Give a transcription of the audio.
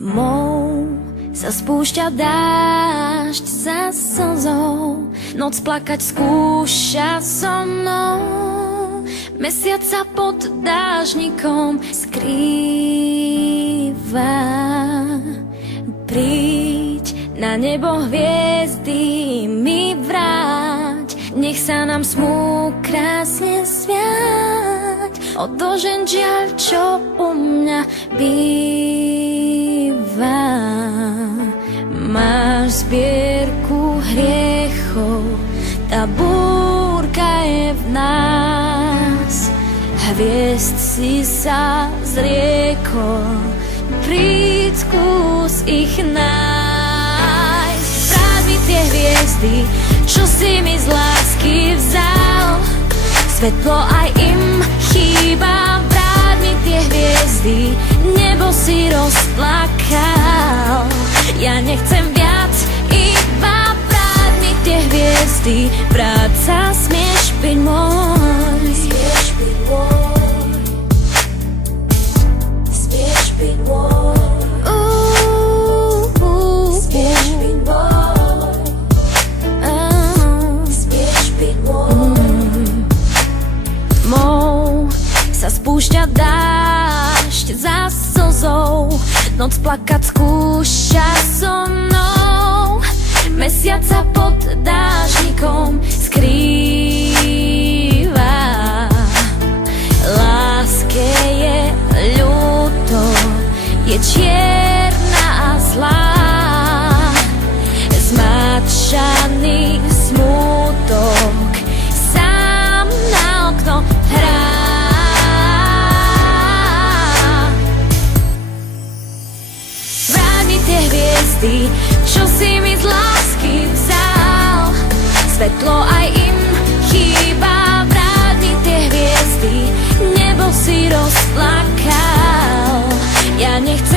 Tmou sa spúšťa dážď za slzou, noc plakať skúša so mnou. Mesiac sa pod dážnikom skrýva. Príď na nebo hviezdy mi vráť, nech sa nám smú krásne sviať. Odožen žiaľ, čo u mňa býva. Máš zbierku hriechov, tá búrka je v nás. Hviezd si sa zriekol, príď skús ich nájsť. Vráť mi tie hviezdy, čo si mi z lásky vzal. Svetlo aj im chýba, vráť mi tie hviezdy, nebo si rozplakal. Ja nechcem viac, iba vráť mi tie hviezdy, vráca smieš byť môj. Smieš byť môj, smieš byť môj. Smieš byť môj, smieš byť môj. Tmou sa spúšťa dážď za slzou, noc plakať skúša so mnou. Mesiac sa pod dážnikom skrýva. Láske je ľúto, je čierna a zlá. Zmáčaný smútok sám na okno hrá. Vráť mi tie hviezdy, čo si mi z lásky vzal. Svetlo aj im chýba, vráť mi tie hviezdy, nebo si rozplakal. Ja nechcem